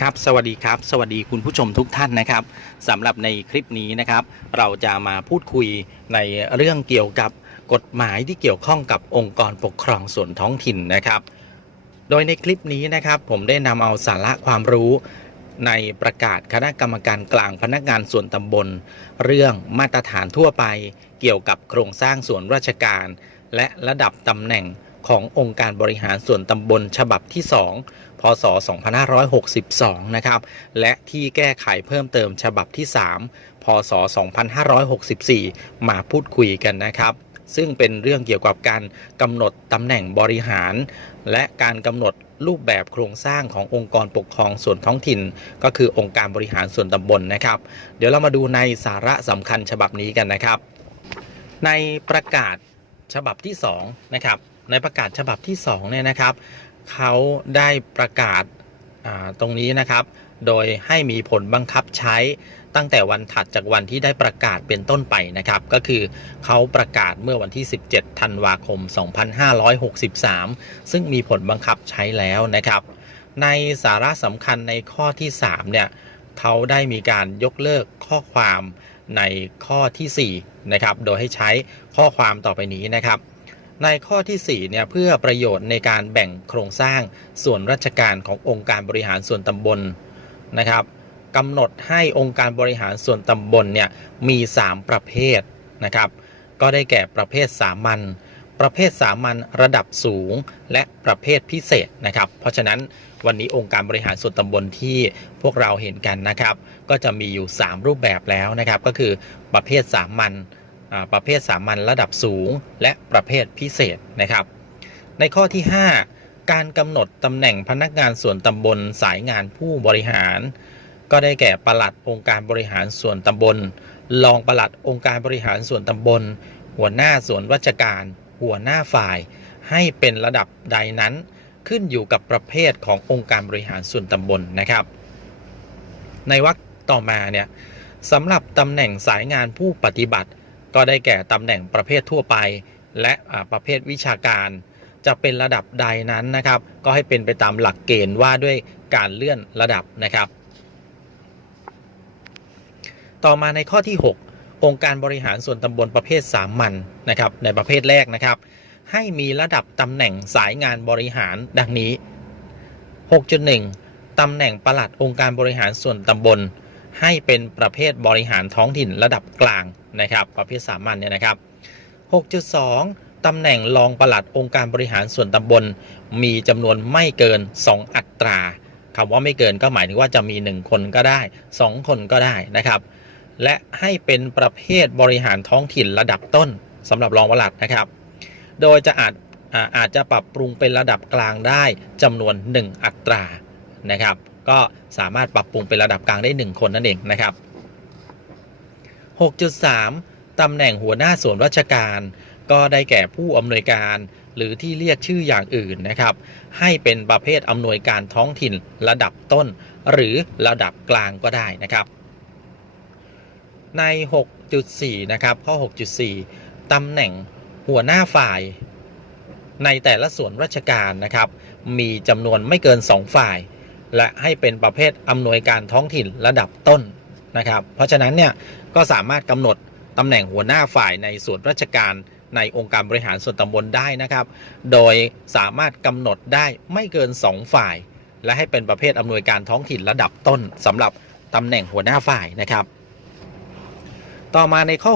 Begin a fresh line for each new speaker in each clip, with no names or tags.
ครับสวัสดีครับสวัสดีคุณผู้ชมทุกท่านนะครับสำหรับในคลิปนี้นะครับ เราจะมาพูดคุยในเรื่องเกี่ยวกับกฎหมายที่เกี่ยวข้องกับองค์กรปกครองส่วนท้องถิ่นนะครับ โดยในคลิปนี้นะครับ ผมได้นำเอาสาระความรู้ในประกาศคณะกรรมการกลางพนักงานส่วนตำบล เรื่องมาตรฐานทั่วไป เกี่ยวกับโครงสร้างส่วนราชการ และระดับตำแหน่งขององค์การบริหารส่วนตำบลฉบับที่ 2 พศ 2562 นะครับ และที่แก้ไขเพิ่มเติมฉบับที่ 3 พศ 2564 มาพูดคุยกันนะครับ ซึ่งเป็นเรื่องเกี่ยวกับการกำหนดตำแหน่งบริหาร และการกำหนดรูปแบบโครงสร้างขององค์กรปกครองส่วนท้องถิ่น ก็คือองค์การบริหารส่วนตำบลนะครับ เดี๋ยวเรามาดูในสาระสำคัญฉบับนี้กันนะครับ ในประกาศฉบับที่2นะครับในประกาศฉบับที่2เนี่ยนะครับ เขาได้ประกาศตรงนี้นะครับ โดยให้มีผลบังคับใช้ตั้งแต่วันถัดจากวันที่ได้ประกาศเป็นต้นไปนะครับ ก็คือเขาประกาศเมื่อวันที่ 17 ธันวาคม 2563 ซึ่งมีผลบังคับใช้แล้วนะครับ ในสาระสำคัญในข้อที่ 3 เนี่ยเขาได้มีการยกเลิกข้อความในข้อที่ 4 นะครับ โดยให้ใช้ข้อความต่อไปนี้นะครับ ในข้อที่4เนี่ยเพื่อประโยชน์ในการแบ่งโครงสร้างส่วนราชการขององค์การบริหารส่วนตำบลนะครับกำหนดให้องค์การบริหารส่วนตำบลเนี่ยมี 3 ประเภทนะครับก็ได้แก่ประเภทสามัญประเภทสามัญระดับสูงและประเภทพิเศษนะครับ เพราะฉะนั้นวันนี้องค์การบริหารส่วนตำบลที่พวกเราเห็นกันนะครับ ก็จะมีอยู่ 3 รูปแบบแล้วนะครับ ก็คือประเภทสามัญ ประเภทสามัญระดับสูง และประเภทพิเศษนะครับ ในข้อที่ 5 การกำหนดตำแหน่งพนักงานส่วนตำบลสายงานผู้บริหาร ก็ได้แก่ปลัดองค์การบริหารส่วนตำบลรองปลัดองค์การบริหารส่วนตำบล หัวหน้าส่วนราชการ หัวหน้าฝ่าย ให้เป็นระดับใดนั้น ขึ้นอยู่กับประเภทขององค์การบริหารส่วนตำบลนะครับ ในวรรคต่อมาเนี่ยสำหรับตำแหน่งสายงานผู้ปฏิบัติ ก็ได้แก่ตำแหน่งประเภททั่วไป และประเภทวิชาการ จะเป็นระดับใดนั้นนะครับ ก็ให้เป็นไปตามหลักเกณฑ์ว่าด้วยการเลื่อนระดับนะครับ ต่อมาในข้อที่ 6 องค์การบริหารส่วนตำบลประเภทสามัญนะครับ ในประเภทแรกนะครับ ให้มีระดับตำแหน่งสายงานบริหารดังนี้ 6.1ตำแหน่งประหลัดองค์การบริหารส่วนตำบล ให้เป็นประเภทบริหารท้องถิ่นระดับกลาง นะครับ ประเภทสามัญเนี่ยนะครับ 6.2 ตำแหน่งรองปลัดองค์การบริหารส่วนตำบล มีจำนวนไม่เกิน 2 อัตราคำว่าไม่เกินก็หมายถึงว่าจะมี 1 คนก็ได้ 2 คนก็ได้นะครับ และให้เป็นประเภทบริหารท้องถิ่นระดับต้นสำหรับรองปลัดนะครับ โดยจะอาจอาอาจจะปรับปรุงเป็นระดับกลางได้จำนวน 1 อัตรานะครับ ก็สามารถปรับปรุงเป็นระดับกลางได้ 1 คนนั่นเองนะครับ 6.3 ตำแหน่งหัวหน้าส่วนราชการ ก็ได้แก่ผู้อำนวยการ หรือที่เรียกชื่ออย่างอื่นนะครับ ให้เป็นประเภทอำนวยการท้องถิ่นระดับต้น หรือระดับกลางก็ได้นะครับ ใน 6.4 นะครับ ข้อ 6.4 ตำแหน่งหัวหน้าฝ่ายในแต่ละส่วนราชการนะครับ มีจำนวนไม่เกิน 2 ฝ่าย และให้เป็นประเภทอำนวยการท้องถิ่นระดับต้น นะครับ เพราะฉะนั้นเนี่ยก็สามารถกำหนดตำแหน่งหัวหน้าฝ่ายในส่วนราชการในองค์การบริหารส่วนตำบลได้นะครับ โดยสามารถกำหนดได้ไม่เกิน 2 ฝ่าย และให้เป็นประเภทอำนวยการท้องถิ่นระดับต้นสำหรับตำแหน่งหัวหน้าฝ่ายนะครับ ต่อมาในข้อ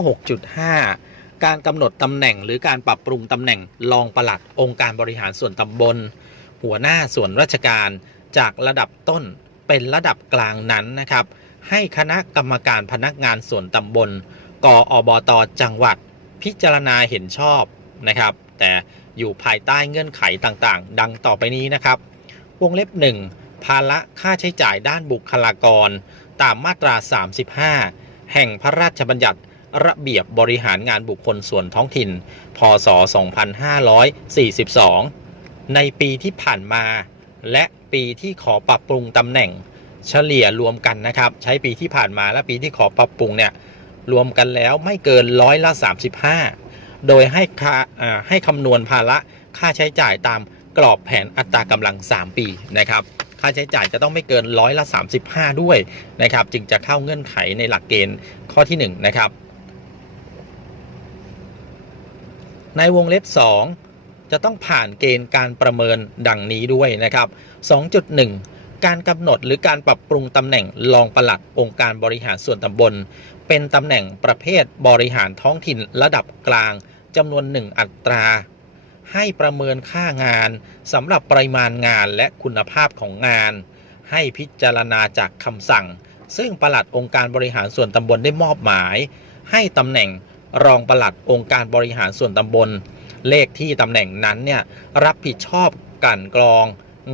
6.5 การกำหนดตำแหน่งหรือการปรับปรุงตำแหน่งรองปลัดองค์การบริหารส่วนตำบล หัวหน้าส่วนราชการ จากระดับต้นเป็นระดับกลางนั้นนะครับ ให้คณะกรรมการพนักงานส่วนตำบล กออบตจังหวัด พิจารณาเห็นชอบนะครับ แต่อยู่ภายใต้เงื่อนไขต่างๆ ดังต่อไปนี้นะครับ วงเล็บ 1 ภาระค่าใช้จ่ายด้านบุคลากร ตามมาตรา 35 แห่งพระราชบัญญัติระเบียบบริหารงานบุคคลส่วนท้องถิ่น พศ 2542 ในปีที่ผ่านมา และปีที่ขอปรับปรุงตำแหน่ง เฉลี่ยรวมกันนะครับ ใช้ปีที่ผ่านมาและปีที่ขอปรับปรุงเนี่ยรวมกันแล้วไม่เกินร้อยละ 35 โดยให้ค่าให้คำนวณภาระค่าใช้จ่ายตามกรอบแผนอัตรากำลัง 3 ปีนะครับค่าใช้จ่ายจะต้องไม่เกินร้อยละ 35 ด้วยนะครับ จึงจะเข้าเงื่อนไขในหลักเกณฑ์ข้อที่ 1 นะครับ ในวงเล็บ 2 จะต้องผ่านเกณฑ์การประเมินดังนี้ด้วยนะครับ 2.1 การกำหนดหรือการปรับปรุงตำแหน่งรองปลัดองค์การบริหารส่วนตำบล เป็นตำแหน่งประเภทบริหารท้องถิ่นระดับกลางจำนวน1อัตรา ให้ประเมินค่างานสำหรับปริมาณงานและคุณภาพของงาน ให้พิจารณาจากคำสั่ง ซึ่งปลัดองค์การบริหารส่วนตำบลได้มอบหมาย ให้ตำแหน่งรองปลัดองค์การบริหารส่วนตำบล เลขที่ตำแหน่งนั้นเนี่ยรับผิดชอบกันกรอง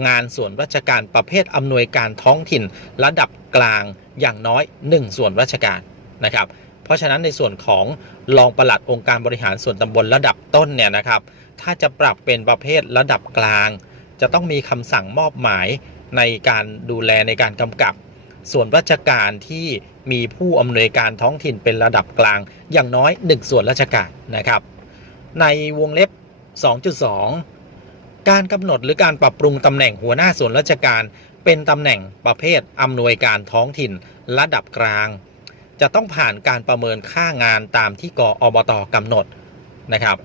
งานส่วนราชการประเภทอำนวยการท้องถิ่น ระดับกลางอย่างน้อย 1 ส่วนราชการนะครับ เพราะฉะนั้นในส่วนของรองปลัดองค์การบริหารส่วนตำบลระดับต้นเนี่ยนะครับ ถ้าจะปรับเป็นประเภทระดับกลาง จะต้องมีคำสั่งมอบหมายในการดูแลในการกำกับ ส่วนราชการที่มีผู้อำนวยการท้องถิ่นเป็นระดับกลางอย่างน้อย 1 ส่วนราชการนะครับ ในวงเล็บ 2.2 การกำหนดหรือการปรับปรุงตำแหน่งหัวหน้าส่วนราชการ เป็นตำแหน่งประเภทอำนวยการท้องถิ่นระดับกลาง จะต้องผ่านการประเมินค่างานตามที่กออบตกำหนดนะครับ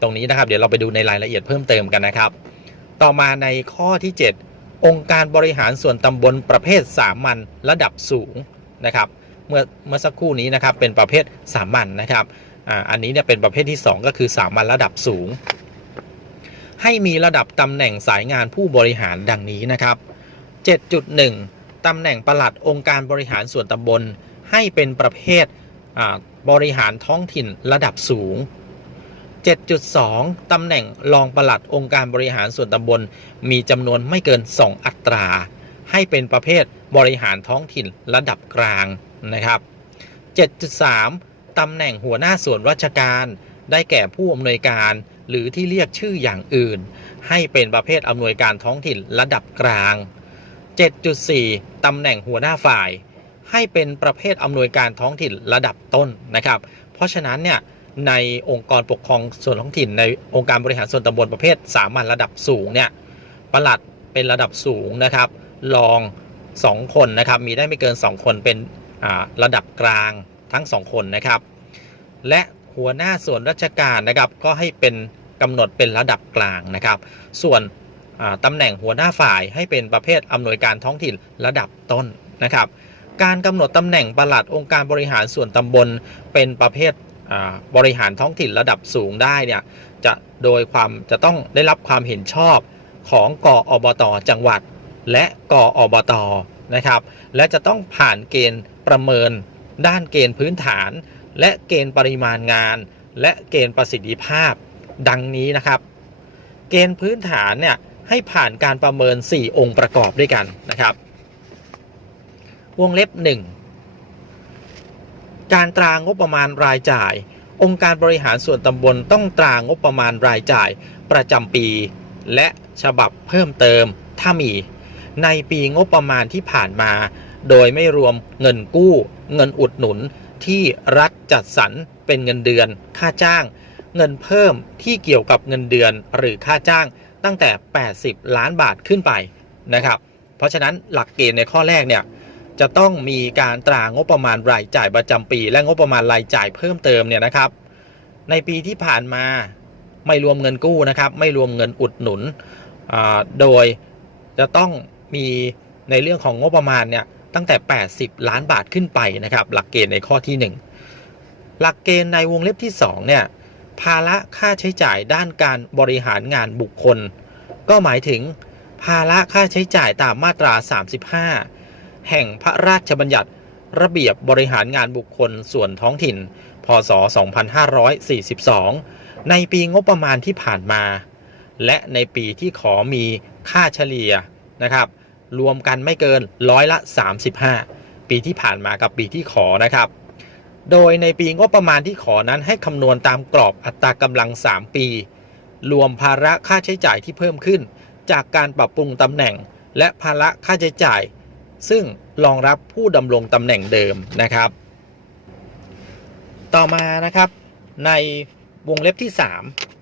ตรงนี้นะครับเดี๋ยวเราไปดูในรายละเอียดเพิ่มเติมกันนะครับ ต่อมาในข้อที่ 7 องค์การบริหารส่วนตำบลประเภทสามัญระดับสูงนะครับเมื่อเมื่อสักครู่นี้นะครับเป็นประเภทสามัญนะครับอ่าอันนี้เนี่ยเป็นประเภทที่ 2 ก็คือสามัญระดับสูง ให้มีระดับตำแหน่งสายงานผู้บริหารดังนี้นะครับ 7.1 ตำแหน่งประหลัดองค์การบริหารส่วนตำบล ให้เป็นประเภทบริหารท้องถิ่นระดับสูง 7.2 ตำแหน่งรองประหลัดองค์การบริหารส่วนตำบล มีจำนวนไม่เกิน 2 อัตรา ให้เป็นประเภทบริหารท้องถิ่นระดับกลางนะครับ 7.3 ตำแหน่งหัวหน้าส่วนราชการ ได้แก่ผู้อำนวยการ หรือที่เรียกชื่ออย่างอื่น ให้เป็นประเภทอำนวยการท้องถิ่นระดับกลาง 7.4 ตำแหน่งหัวหน้าฝ่าย ให้เป็นประเภทอำนวยการท้องถิ่นระดับต้นนะครับ เพราะฉะนั้นเนี่ยในองค์กรปกครองส่วนท้องถิ่น ในองค์การบริหารส่วนตำบลประเภทสามัญระดับสูงเนี่ยปลัดเป็นระดับสูงนะครับรอง 2 คนนะครับมีได้ไม่เกิน 2 คนเป็นระดับกลางทั้ง 2 คนนะครับ และหัวหน้าส่วนราชการนะครับก็ให้เป็น กำหนดเป็นระดับกลางนะครับ ส่วนอ่าตำแหน่งหัวหน้าฝ่ายให้เป็นประเภทอำนวยการท้องถิ่นระดับต้นนะครับ การกำหนดตำแหน่งประหลัดองค์การบริหารส่วนตำบลเป็นประเภทบริหารท้องถิ่นระดับสูงได้เนี่ยจะโดยความจะต้องได้รับความเห็นชอบของกออบตจังหวัด และกอบตนะครับและจะต้องผ่านเกณฑ์ประเมิน ด้านเกณฑ์พื้นฐาน และเกณฑ์ปริมาณงาน และเกณฑ์ประสิทธิภาพ ดังนี้นะครับ เกณฑ์พื้นฐานเนี่ยให้ผ่านการประเมิน 4 องค์ประกอบด้วยกันนะครับ วงเล็บ 1 การตรางบประมาณรายจ่าย องค์การบริหารส่วนตำบลต้องตรางบประมาณรายจ่ายประจำปี และฉบับเพิ่มเติมถ้ามีในปีงบประมาณที่ผ่านมา โดยไม่รวมเงินกู้ เงินอุดหนุนที่รัฐจัดสรรเป็นเงินเดือน ค่าจ้าง เงินเพิ่มที่เกี่ยวกับเงินเดือนหรือค่าจ้างตั้งแต่ 80 ล้านบาทขึ้นไปนะครับ เพราะฉะนั้นหลักเกณฑ์ในข้อแรกเนี่ยจะต้องมีการตรางงบประมาณรายจ่ายประจำปี และงบประมาณรายจ่ายเพิ่มเติมเนี่ยนะครับ ในปีที่ผ่านมาไม่รวมเงินกู้นะครับ ไม่รวมเงินอุดหนุนอ่าโดยจะต้องมีในเรื่องของงบประมาณเนี่ยตั้งแต่ 80 ล้านบาทขึ้นไปนะครับ หลักเกณฑ์ในข้อที่ 1 หลักเกณฑ์ในวงเล็บที่2เนี่ย ภาระค่าใช้จ่ายด้านการบริหารงานบุคคล ก็หมายถึง ภาระค่าใช้จ่ายตามมาตรา 35 แห่งพระราชบัญญัติระเบียบบริหารงานบุคคลส่วนท้องถิ่น พศ 2542 ในปีงบประมาณที่ผ่านมา และในปีที่ขอมีค่าเฉลี่ยนะครับ รวมกันไม่เกินร้อยละ 35 ปีที่ผ่านมากับปีที่ขอนะครับ โดยในปีงบประมาณที่ขอนั้นให้คำนวณตามกรอบอัตรากำลัง 3 ปี รวมภาระค่าใช้จ่ายที่เพิ่มขึ้น จากการปรับปรุงตำแหน่ง และภาระค่าใช้จ่าย ซึ่งรองรับผู้ดำรงตำแหน่งเดิมนะครับ ต่อมานะครับในวงเล็บที่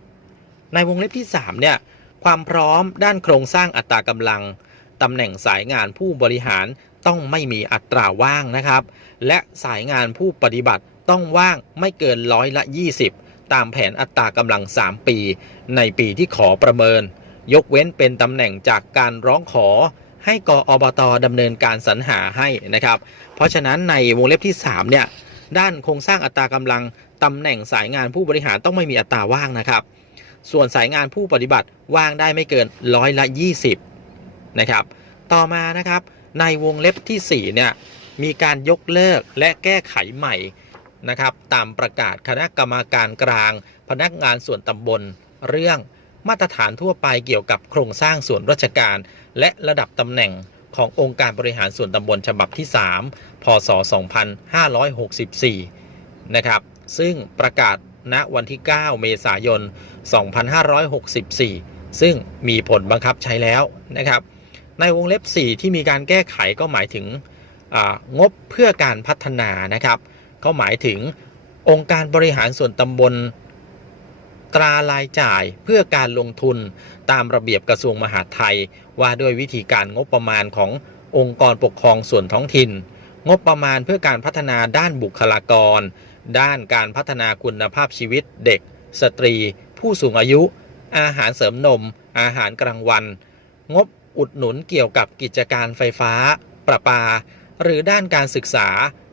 3 ในวงเล็บที่3เนี่ยความพร้อมด้านโครงสร้างอัตรากำลังตำแหน่งสายงานผู้บริหาร ต้องไม่มีอัตราว่างนะครับ และสายงานผู้ปฏิบัติต้องว่างไม่เกินร้อยละ 20 ตามแผนอัตรากำลัง 3 ปี ในปีที่ขอประเมิน ยกเว้นเป็นตำแหน่งจากการร้องขอให้กออบตดำเนินการสรรหาให้นะครับ เพราะฉะนั้นในวงเล็บที่ 3 เนี่ย ด้านโครงสร้างอัตรากำลังตำแหน่งสายงานผู้บริหารต้องไม่มีอัตราว่างนะครับ ส่วนสายงานผู้ปฏิบัติว่างได้ไม่เกินร้อยละ 20 นะครับ ต่อมานะครับ ในวงเล็บที่ 4 เนี่ย มีการยกเลิกและแก้ไขใหม่นะครับ ตามประกาศคณะกรรมาการกลาง พนักงานส่วนตำบล เรื่องมาตรฐานทั่วไปเกี่ยวกับโครงสร้างส่วนราชการ และระดับตำแหน่งขององค์การบริหารส่วนตำบลฉบับที่ 3 พศ 2564 นะครับ ซึ่งประกาศณวันที่ 9 เมษายน 2564 ซึ่งมีผลบังคับใช้แล้วนะครับ ในวงเล็บ 4 ที่มีการแก้ไขก็หมายถึงงบเพื่อการพัฒนานะครับก็หมายถึงองค์การบริหารส่วนตำบลตรารายจ่ายเพื่อการลงทุนตามระเบียบกระทรวงมหาดไทย ว่าด้วยวิธีการงบประมาณขององค์กรปกครองส่วนท้องถิ่น งบประมาณเพื่อการพัฒนาด้านบุคลากร ด้านการพัฒนาคุณภาพชีวิตเด็ก สตรี ผู้สูงอายุ อาหารเสริมนม อาหารกลางวัน งบ อุดหนุนเกี่ยวกับกิจการไฟฟ้า ประปา หรือด้านการศึกษา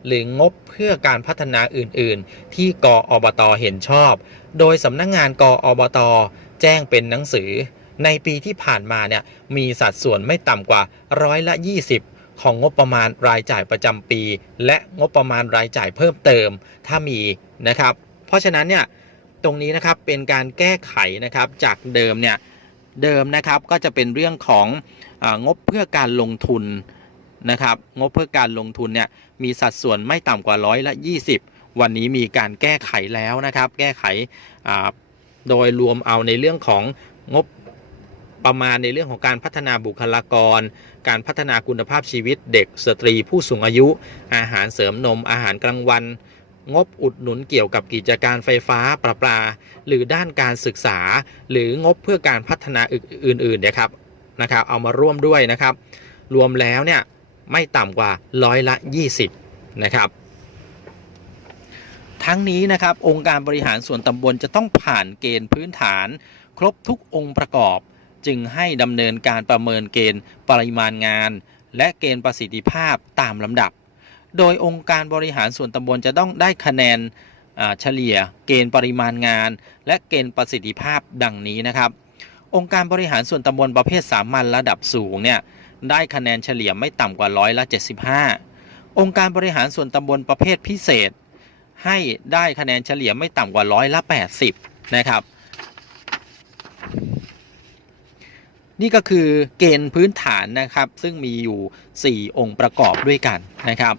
หรืองบเพื่อการพัฒนาอื่น ๆ ที่กออบตเห็นชอบ โดยสำนักงงานกอบต แจ้งเป็นหนังสือ ในปีที่ผ่านมาเนี่ยมีสัดส่วนไม่ต่ำกว่าร้อยละ 20ของงบประมาณรายจ่ายประจำปี และงบประมาณรายจ่ายเพิ่มเติม ถ้ามีนะครับ เพราะฉะนั้นเนี่ยตรงนี้นะครับเป็นการแก้ไขนะครับจากเดิมเนี่ย เดิมนะครับก็จะเป็นเรื่องขององบเพื่อการลงทุนนะครับงบเพื่อการลงทุนเนี่ยมีสัดส่วนไม่ต่ำกว่าร้อยละ20 วันนี้มีการแก้ไขแล้วนะครับ แก้ไขโดยรวมเอาในเรื่องของงบประมาณในเรื่องของการพัฒนาบุคลากร การพัฒนาคุณภาพชีวิตเด็กสตรีผู้สูงอายุ อาหารเสริมนม อาหารกลางวัน งบอุดหนุนเกี่ยวกับกิจการไฟฟ้าประปา หรือด้านการศึกษา หรืองบเพื่อการพัฒนาอื่นๆเนี่ยครับนะครับเอามาร่วมด้วยนะครับ รวมแล้วเนี่ยไม่ต่ำกว่าร้อยละ 20 นะครับ ทั้งนี้นะครับองค์การบริหารส่วนตำบลจะต้องผ่านเกณฑ์พื้นฐาน ครบทุกองค์ประกอบ จึงให้ดำเนินการประเมินเกณฑ์ปริมาณงาน และเกณฑ์ประสิทธิภาพตามลำดับ โดยองค์การบริหารส่วนตำบลจะต้องได้คะแนนเฉลี่ยเกณฑ์ปริมาณงาน และเกณฑ์ประสิทธิภาพดังนี้นะครับ องค์การบริหารส่วนตำบลประเภทสามัญระดับสูงเนี่ยได้คะแนนเฉลี่ยไม่ต่ำกว่าร้อยละ75 องค์การบริหารส่วนตำบลประเภทพิเศษ ให้ได้คะแนนเฉลี่ยไม่ต่ำกว่าร้อยละ80นะครับนี่ก็คือเกณฑ์พื้นฐานนะครับ ซึ่งมีอยู่ 4 องค์ประกอบด้วยกันนะครับ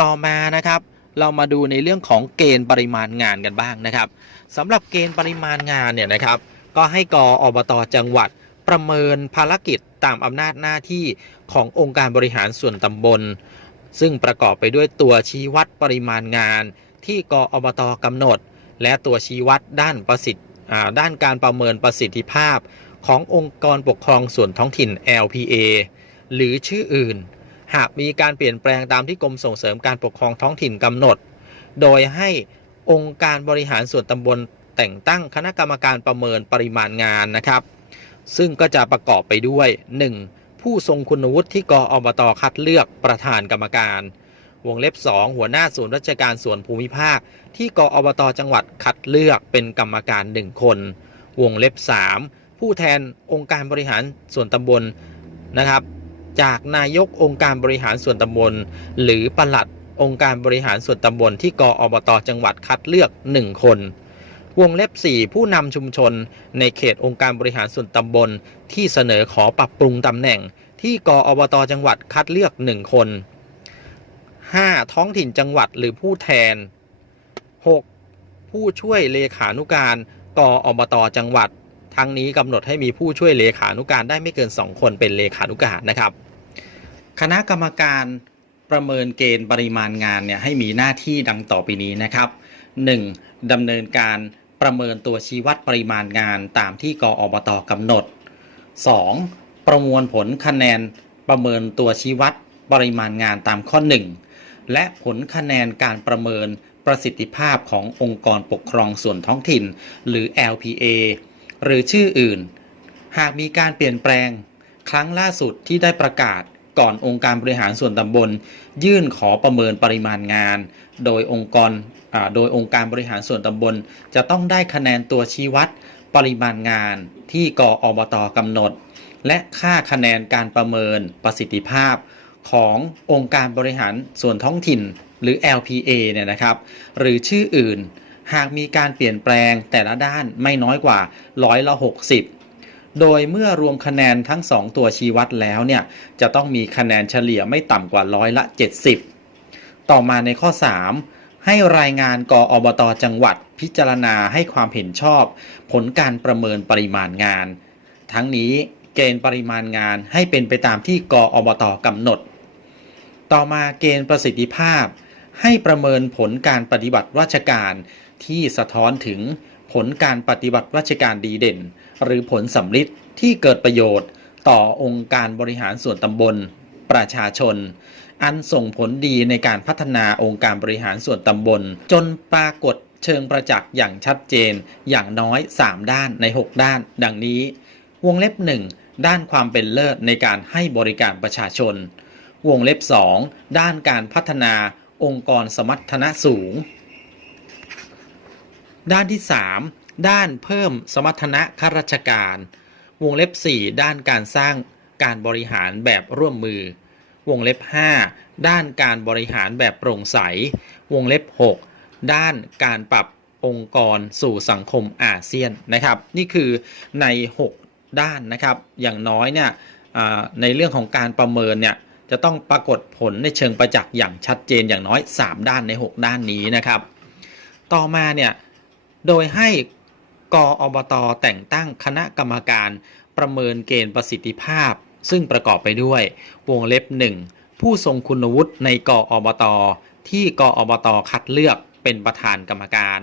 ต่อมานะครับเรามาดูในเรื่องของเกณฑ์ปริมาณงานกันบ้างนะครับสำหรับเกณฑ์ปริมาณงานเนี่ยนะครับ ก็ให้กออบตจังหวัดประเมินภารกิจตามอำนาจหน้าที่ขององค์การบริหารส่วนตำบล ซึ่งประกอบไปด้วยตัวชี้วัดปริมาณงาน ที่กออบตกำหนด และตัวชี้วัดด้านประสิทธิ์ด้านการประเมินประสิทธิภาพ ขององค์กรปกครองส่วนท้องถิ่น LPA หรือชื่ออื่น หากมีการเปลี่ยนแปลงตามที่กรมส่งเสริมการปกครองท้องถิ่นกำหนด โดยให้องค์การบริหารส่วนตำบลแต่งตั้งคณะกรรมการประเมินปริมาณงานนะครับ ซึ่งก็จะประกอบไปด้วย 1. ผู้ทรงคุณวุฒิที่กออบตคัดเลือกประธานกรรมการ วงเล็บ 2 หัวหน้าส่วนราชการส่วนภูมิภาค ที่กอบตจังหวัดคัดเลือกเป็นกรรมการ 1 คน วงเล็บ 3 ผู้แทนองค์การบริหารส่วนตำบลนะครับ จากนายกองค์การบริหารส่วนตำบล หรือปลัดองค์การบริหารส่วนตำบลที่กออบตจังหวัดคัดเลือก 1 คน วงเล็บ 4 ผู้นำชุมชน ในเขตองค์การบริหารส่วนตำบล ที่เสนอขอปรับปรุงตำแหน่ง ที่กออบตจังหวัดคัดเลือก 1 คน 5. ท้องถิ่นจังหวัดหรือผู้แทน 6. ผู้ช่วยเลขานุการกอบตจังหวัด ทั้งนี้กำหนดให้มีผู้ช่วยเลขานุการได้ไม่เกิน 2 คนเป็นเลขานุการนะครับ คณะกรรมการประเมินเกณฑ์ปริมาณงานเนี่ยให้มีหน้าที่ดังต่อไปนี้นะครับ 1. ดำเนินการประเมินตัวชี้วัดปริมาณงานตามที่กออบตกำหนด 2. ประมวลผลคะแนนปประเมินตัวชี้วัดปริมาณงานตามข้อ 1 และผลคะแนนการประเมินประสิทธิภาพขององค์กรปกครองส่วนท้องถิ่น หรือ LPA หรือชื่ออื่น หากมีการเปลี่ยนแปลง ครั้งล่าสุดที่ได้ประกาศก่อนองค์การบริหารส่วนตำบล ยื่นขอประเมินปริมาณงาน โดยองค์กรโดยองค์การบริหารส่วนตำบล จะต้องได้คะแนนตัวชี้วัด ปริมาณงานที่กออบตกำหนด และค่าคะแนนการประเมินประสิทธิภาพขององค์การบริหารส่วนท้องถิ่นหรือ LPA เนี่ยนะครับ หรือชื่ออื่น หากมีการเปลี่ยนแปลงแต่ละด้านไม่น้อยกว่าร้อยละ60 โดยเมื่อรวมคะแนนทั้ง 2 ตัวชี้วัดแล้วเนี่ยจะต้องมีคะแนนเฉลี่ยไม่ต่ำกว่าร้อยละ 70 ต่อมาในข้อ 3 ให้รายงานกออบตจังหวัดพิจารณาให้ความเห็นชอบ ผลการประเมินปริมาณงาน ทั้งนี้เกณฑ์ปริมาณงานให้เป็นไปตามที่กออบตกำหนด ต่อมาเกณฑ์ประสิทธิภาพ ให้ประเมินผลการปฏิบัติราชการ ที่สะท้อนถึงผลการปฏิบัติราชการดีเด่น หรือผลสำลิดที่เกิดประโยชน์ ต่อองค์การบริหารส่วนตำบล ประชาชน อันส่งผลดีในการพัฒนาองค์การบริหารส่วนตำบล จนปรากฏเชิงประจักษ์อย่างชัดเจน อย่างน้อย 3 ด้านใน 6 ด้าน ดังนี้ วงเล็บ 1 ด้านความเป็นเลิศในการให้บริการประชาชน วงเล็บ 2 ด้านการพัฒนาองค์กรสมรรถนะสูง ด้านที่ 3 ด้านเพิ่มสมรรถนะข้าราชการ วงเล็บ 4 ด้านการสร้างการบริหารแบบร่วมมือ วงเล็บ 5 ด้านการบริหารแบบโปร่งใส วงเล็บ 6 ด้านการปรับองค์กรสู่สังคมอาเซียนนะครับ นี่คือใน 6 ด้านนะครับ อย่างน้อยเนี่ยในเรื่องของการประเมินเนี่ยจะต้องปรากฏผลในเชิงประจักษ์อย่างชัดเจนอย่างน้อย 3 ด้านใน 6 ด้านนี้นะครับ ต่อมาเนี่ย โดยให้กออบตแต่งตั้งคณะกรรมการประเมินเกณฑ์ประสิทธิภาพ ซึ่งประกอบไปด้วย วงเล็บ 1 ผู้ทรงคุณวุฒิในกออบตที่กออบตคัดเลือกเป็นประธานกรรมการ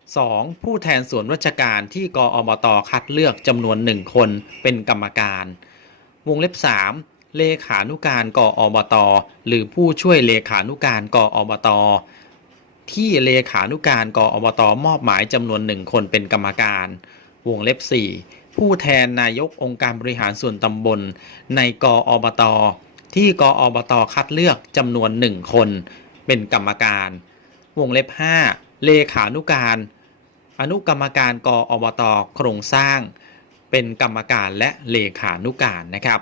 2. ผู้แทนส่วนราชการที่กออบตคัดเลือกจำนวน 1 คนเป็นกรรมการ วงเล็บ 3 เลขานุการกออบต หรือผู้ช่วยเลขานุการกออบต ที่เลขานุการกออบตมอบหมายจำนวนหนึ่งคนเป็นกรรมการ วงเล็บ 4 ผู้แทนนายกองค์การบริหารส่วนตำบล ในกออบต ที่กออบตคัดเลือกจำนวนหนึ่งคน เป็นกรรมการ วงเล็บ 5 เลขานุการ อนุกรรมการกออบตโครงสร้าง เป็นกรรมการและเลขานุการนะครับ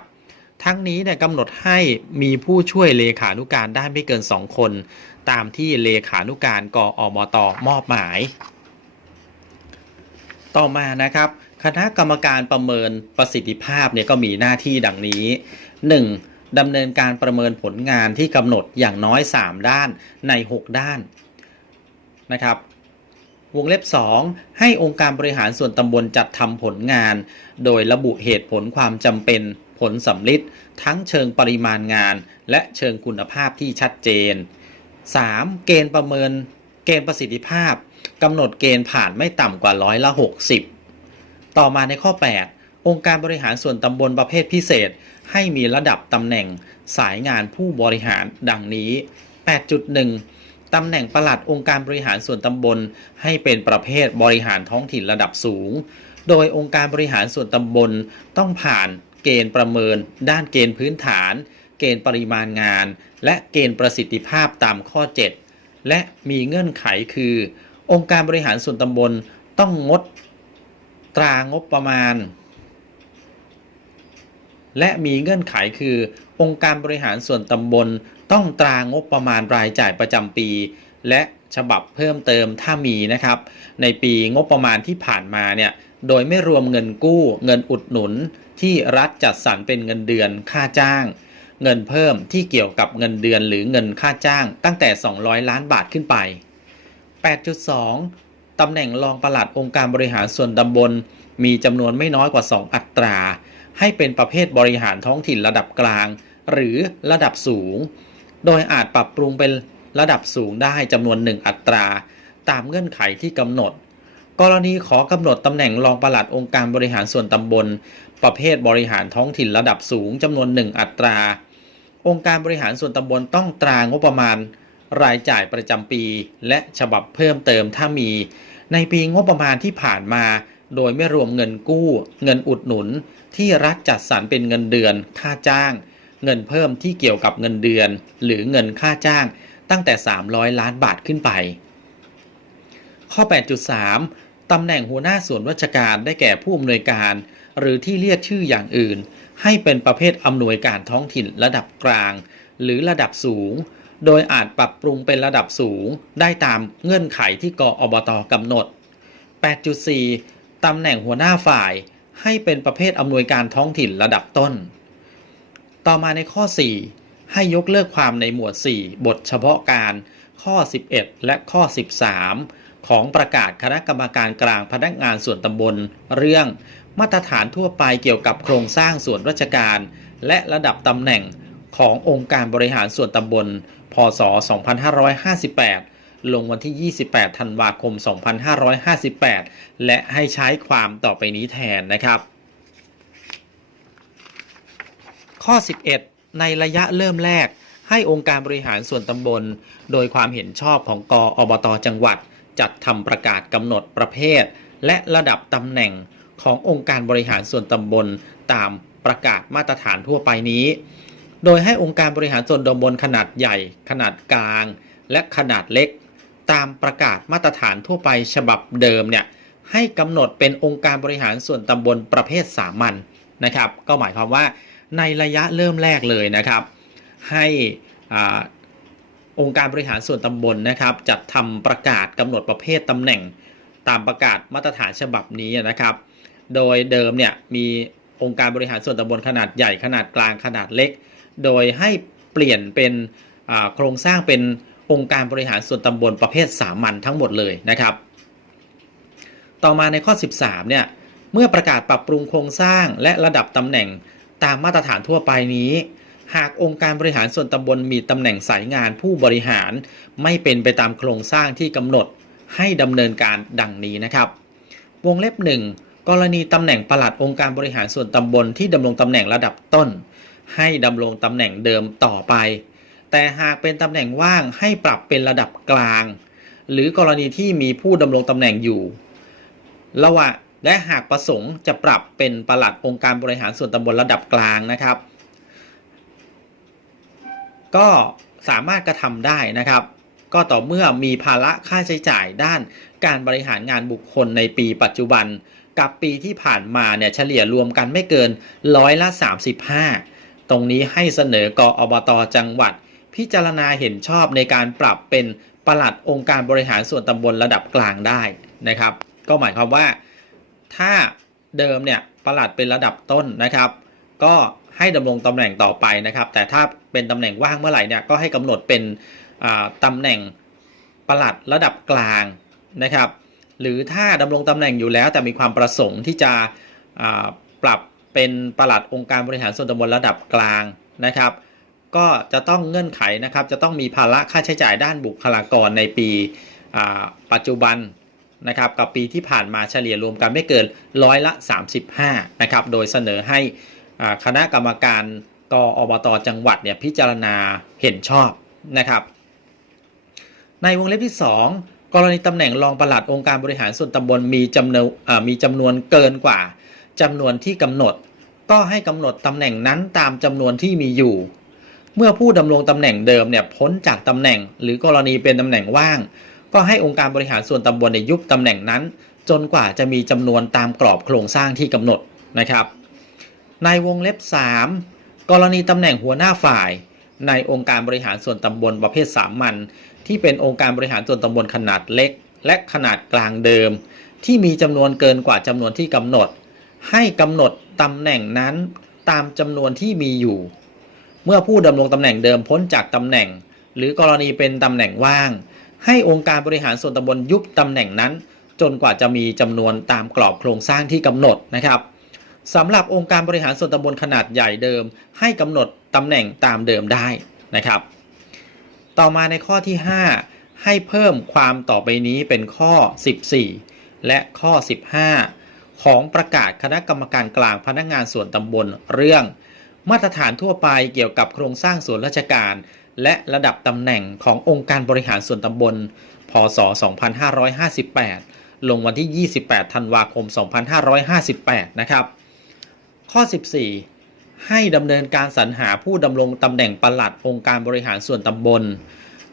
ทั้งนี้เนี่ยกำหนดให้มีผู้ช่วยเลขานุการได้ไม่เกิน 2 คน ตามที่เลขานุการกออมตมอบหมาย ต่อมานะครับคณะกรรมการประเมินประสิทธิภาพเนี่ยก็มีหน้าที่ดังนี้ 1. ดำเนินการประเมินผลงานที่กำหนดอย่างน้อย 3 ด้านใน 6 ด้านนะครับวงเล็บ 2 ให้องค์การบริหารส่วนตำบลจัดทำผลงาน โดยระบุเหตุผลความจำเป็นผลสำลิดทั้งเชิงปริมาณงาน และเชิงคุณภาพที่ชัดเจน 3. เกณฑ์ประเมินเกณฑ์ประสิทธิภาพกำหนดเกณฑ์ผ่านไม่ต่ำกว่าร้อยละ 60 ต่อมาในข้อ 8 องค์การบริหารส่วนตำบลประเภทพิเศษ ให้มีระดับตำแหน่งสายงานผู้บริหารดังนี้ 8.1 ตำแหน่งประหลัดองค์การบริหารส่วนตำบล ให้เป็นประเภทบริหารท้องถิ่นระดับสูง โดยองค์การบริหารส่วนตำบลต้องผ่านเกณฑ์ประเมิน ด้านเกณฑ์พื้นฐาน เกณฑ์ปริมาณงาน และเกณฑ์ประสิทธิภาพตามข้อ 7 และมีเงื่อนไขคือ องค์การบริหารส่วนตำบลต้องงดตรางบประมาณ และมีเงื่อนไขคือ องค์การบริหารส่วนตำบลต้องตรางบประมาณรายจ่ายประจำปี และฉบับเพิ่มเติมถ้ามีนะครับ ในปีงบประมาณที่ผ่านมาเนี่ยโดยไม่รวมเงินกู้ เงินอุดหนุนที่รัฐจัดสรรเป็นเงินเดือนค่าจ้าง เงินเพิ่มที่เกี่ยวกับเงินเดือนหรือเงินค่าจ้างตั้งแต่ 200 ล้านบาทขึ้นไป 8.2 ตำแหน่งรองปลัดองค์การบริหารส่วนตำบล มีจำนวนไม่น้อยกว่า 2 อัตรา ให้เป็นประเภทบริหารท้องถิ่นระดับกลาง หรือระดับสูง โดยอาจปรับปรุงเป็นระดับสูงได้จำนวน 1 อัตรา ตามเงื่อนไขที่กำหนด กรณีขอกำหนดตำแหน่งรองปลัดองค์การบริหารส่วนตำบล ประเภทบริหารท้องถิ่นระดับสูงจำนวนหนึ่งอัตรา องค์การบริหารส่วนตำบลต้องตรางบประมาณ รายจ่ายประจำปี และฉบับเพิ่มเติมถ้ามี ในปีงบประมาณที่ผ่านมา โดยไม่รวมเงินกู้ เงินอุดหนุน ที่รัฐจัดสรรเป็นเงินเดือน ค่าจ้าง เงินเพิ่มที่เกี่ยวกับเงินเดือน หรือเงินค่าจ้าง ตั้งแต่ 300 ล้านบาทขึ้นไป ข้อ 8.3ตำแหน่งหัวหน้าส่วนราชการได้แก่ผู้อำนวยการ หรือที่เรียกชื่ออย่างอื่น ให้เป็นประเภทอำนวยการท้องถิ่นระดับกลาง หรือระดับสูง โดยอาจปรับปรุงเป็นระดับสูง ได้ตามเงื่อนไขที่กอบตกำหนด 8.4 ตำแหน่งหัวหน้าฝ่ายให้เป็นประเภทอำนวยการท้องถิ่นระดับต้น ต่อมาในข้อ 4 ให้ยกเลิกความในหมวด 4 บทเฉพาะการ ข้อ 11 และข้อ 13 ของประกาศคณะกรรมการกลางพนักงานส่วนตำบล เรื่อง มาตรฐานทั่วไปเกี่ยวกับโครงสร้างส่วนราชการ และระดับตำแหน่งขององค์การบริหารส่วนตำบล พศ 2558 ลงวันที่ 28 ธันวาคม 2558 และให้ใช้ความต่อไปนี้แทนนะครับ ข้อ 11 ในระยะเริ่มแรก ให้องค์การบริหารส่วนตำบล โดยความเห็นชอบของกอบตจังหวัด จัดทำประกาศกำหนดประเภท และระดับตำแหน่ง ขององค์การบริหารส่วนตำบลตามประกาศมาตรฐานทั่วไปนี้ โดยให้องค์การบริหารส่วนตำบลขนาดใหญ่ ขนาดกลาง และขนาดเล็ก ตามประกาศมาตรฐานทั่วไปฉบับเดิมเนี่ยให้กำหนดเป็นองค์การบริหารส่วนตำบลประเภทสามัญนะครับ ก็หมายความว่าในระยะเริ่มแรกเลยนะครับ ให้อองค์การบริหารส่วนตำบลนะครับ จัดทำประกาศกำหนดประเภทตำแหน่งตามประกาศมาตรฐานฉบับนี้นะครับ โดยเดิมเนี่ยมีองค์การบริหารส่วนตำบลขนาดใหญ่ขนาดกลางขนาดเล็ก โดยให้เปลี่ยนเป็นโครงสร้างเป็นองค์การบริหารส่วนตำบลประเภทสามัญทั้งหมดเลยนะครับ ต่อมาในข้อ 13เนี่ยเมื่อประกาศปรับปรุงโครงสร้างและระดับตำแหน่งตามมาตรฐานทั่วไปนี้ หากองค์การบริหารส่วนตำบลมีตำแหน่งสายงานผู้บริหารไม่เป็นไปตามโครงสร้างที่กำหนดให้ดำเนินการดังนี้นะครับ วงเล็บหนึ่ง กรณีตำแหน่งปลัดองค์การบริหารส่วนตำบลที่ดำรงตำแหน่งระดับต้น ให้ดำรงตำแหน่งเดิมต่อไป แต่หากเป็นตำแหน่งว่างให้ปรับเป็นระดับกลาง หรือกรณีที่มีผู้ดำรงตำแหน่งอยู่ ระหว่างและหากประสงค์จะปรับเป็นปลัดองค์การบริหารส่วนตำบลระดับกลางนะครับ ก็สามารถกระทำได้นะครับ ก็ต่อเมื่อมีภาระค่าใช้จ่ายด้านการบริหารงานบุคคลในปีปัจจุบัน กับปีที่ผ่านมาเนี่ยเฉลี่ยรวมกันไม่เกินร้อยละ 35 ตรงนี้ให้เสนอกอบตจังหวัด พิจารณาเห็นชอบในการปรับเป็นปลัดองค์การบริหารส่วนตำบลระดับกลางได้นะครับ ก็หมายความว่าถ้าเดิมเนี่ยปลัดเป็นระดับต้นนะครับ ก็ให้ดำรงตำแหน่งต่อไปนะครับ แต่ถ้าเป็นตำแหน่งว่างเมื่อไหร่เนี่ยก็ให้กำหนดเป็นตำแหน่งปลัดระดับกลางนะครับ หรือถ้าดำรงตำแหน่งอยู่แล้ว แต่มีความประสงค์ที่จะปรับเป็นประหลัดองค์การบริหารส่วนตำบลระดับกลางนะครับ ก็จะต้องเงื่อนไขนะครับ จะต้องมีภาระค่าใช้จ่ายด้านบุคลากรในปีปัจจุบันนะครับกับปีที่ผ่านมาเฉลี่ยรวมกันไม่เกินร้อยละ 35นะครับโดยเสนอให้คณะกรรมการกอบตจังหวัดเนี่ยพิจารณาเห็นชอบนะครับ ในวงเล็บที่ 2 กรณีตำแหน่งรองปลัดองค์การบริหารส่วนตำบลมีจำนวนมีจำนวนเกินกว่าจำนวนที่กำหนด ก็ให้กำหนดตำแหน่งนั้นตามจำนวนที่มีอยู่ เมื่อผู้ดำรงตำแหน่งเดิมเนี่ยพ้นจากตำแหน่ง หรือกรณีเป็นตำแหน่งว่าง ก็ให้องค์การบริหารส่วนตำบลในยุบตำแหน่งนั้น จนกว่าจะมีจำนวนตามกรอบโครงสร้างที่กำหนดนะครับ ในวงเล็บ 3 กรณีตำแหน่งหัวหน้าฝ่าย ในองค์การบริหารส่วนตำบลประเภทสามัญ ที่เป็นองค์การบริหารส่วนตำบลขนาดเล็ก และขนาดกลางเดิม ที่มีจำนวนเกินกว่าจำนวนที่กำหนด ให้กำหนดตำแหน่งนั้นตามจำนวนที่มีอยู่ เมื่อผู้ดำรงตำแหน่งเดิมพ้นจากตำแหน่ง หรือกรณีเป็นตำแหน่งว่าง ให้องค์การบริหารส่วนตำบลยุบตำแหน่งนั้น จนกว่าจะมีจำนวนตามกรอบโครงสร้างที่กำหนดนะครับสำหรับองค์การบริหารส่วนตำบลขนาดใหญ่เดิม ให้กำหนดตำแหน่งตามเดิมได้นะครับ ต่อมาในข้อที่ 5 ให้เพิ่มความต่อไปนี้เป็นข้อ 14 และข้อ 15 ของประกาศคณะกรรมการกลางพนักงานส่วนตำบลเรื่อง มาตรฐานทั่วไปเกี่ยวกับโครงสร้างส่วนราชการ และระดับตำแหน่งขององค์การบริหารส่วนตำบล พศ 2558 ลงวันที่ 28 ธันวาคม 2558 นะครับ ข้อ 14 ให้ดำเนินการสรรหาผู้ดำรงตำแหน่งปลัดองค์การบริหารส่วนตำบล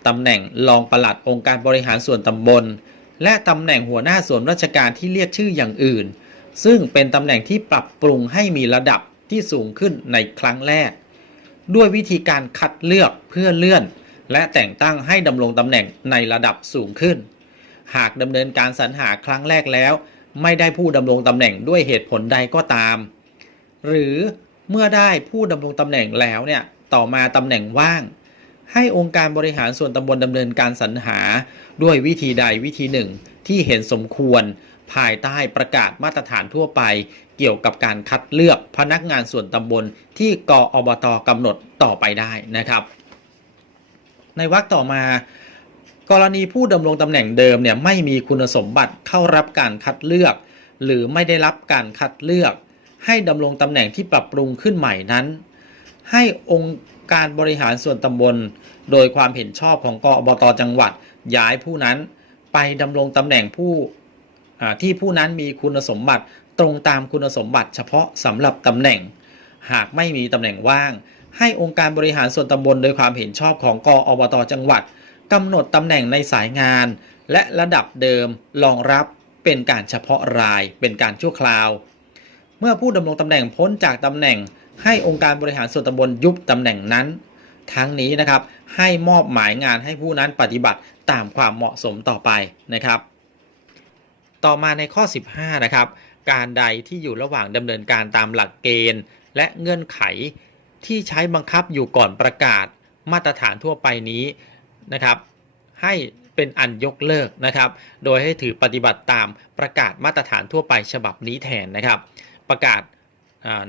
ตำแหน่งรองปลัดองค์การบริหารส่วนตำบล และตำแหน่งหัวหน้าส่วนราชการที่เรียกชื่ออย่างอื่น ซึ่งเป็นตำแหน่งที่ปรับปรุงให้มีระดับที่สูงขึ้นในครั้งแรก ด้วยวิธีการคัดเลือกเพื่อเลื่อน และแต่งตั้งให้ดำรงตำแหน่งในระดับสูงขึ้น หากดำเนินการสรรหาครั้งแรกแล้ว ไม่ได้ผู้ดำรงตำแหน่งด้วยเหตุผลใดก็ตาม หรือ เมื่อได้ผู้ดำรงตำแหน่งแล้วเนี่ยต่อมาตำแหน่งว่าง ให้องค์การบริหารส่วนตำบลดำเนินการสรรหาด้วยวิธีใดวิธีหนึ่ง ที่เห็นสมควรภายใต้ประกาศมาตรฐานทั่วไป เกี่ยวกับการคัดเลือกพนักงานส่วนตำบลที่กออบตกำหนดต่อไปได้นะครับ ในวรรคต่อมากรณีผู้ดำรงตำแหน่งเดิมเนี่ยไม่มีคุณสมบัติเข้ารับการคัดเลือก หรือไม่ได้รับการคัดเลือก ให้ดำรงตำแหน่งที่ปรับปรุงขึ้นใหม่นั้น ให้องค์การบริหารส่วนตำบล โดยความเห็นชอบของกอบตจังหวัด ย้ายผู้นั้นไปดำรงตำแหน่งผู้ที่ผู้นั้นมีคุณสมบัติตรงตามคุณสมบัติเฉพาะสำหรับตำแหน่ง หากไม่มีตำแหน่งว่าง ให้องค์การบริหารส่วนตำบล โดยความเห็นชอบของกอบตจังหวัดกำหนดตำแหน่งในสายงาน และระดับเดิมรองรับเป็นการเฉพาะรายเป็นการชั่วคราว เมื่อผู้ดำรงตำแหน่งพ้นจากตำแหน่ง ให้องค์การบริหารส่วนตำบลยุบตำแหน่งนั้น ทั้งนี้นะครับให้มอบหมายงานให้ผู้นั้นปฏิบัติตามความเหมาะสมต่อไปนะครับ ต่อมาในข้อ 15 นะครับ การใดที่อยู่ระหว่างดำเนินการตามหลักเกณฑ์ และเงื่อนไขที่ใช้บังคับอยู่ก่อนประกาศมาตรฐานทั่วไปนี้นะครับ ให้เป็นอันยกเลิกนะครับ โดยให้ถือปฏิบัติตามประกาศมาตรฐานทั่วไปฉบับนี้แทนนะครับ ประกาศ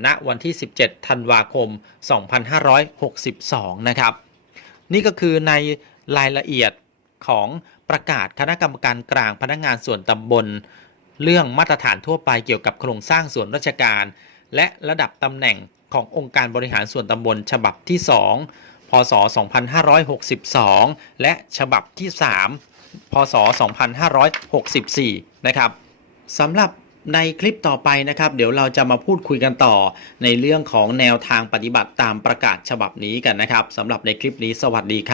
ณวันที่ 17 ธันวาคม 2562 นะครับ นี่ก็คือในรายละเอียดของประกาศคณะกรรมการกลางพนักงานส่วนตำบล เรื่องมาตรฐานทั่วไปเกี่ยวกับโครงสร้างส่วนราชการ และระดับตำแหน่งขององค์การบริหารส่วนตำบลฉบับที่ 2 พศ 2562 และฉบับที่ 3 พศ 2564 นะครับสำหรับ ในคลิปต่อไปนะครับ เดี๋ยวเราจะมาพูดคุยกันต่อในเรื่องของแนวทางปฏิบัติตามประกาศฉบับนี้กันนะครับสำหรับในคลิปนี้สวัสดีครับ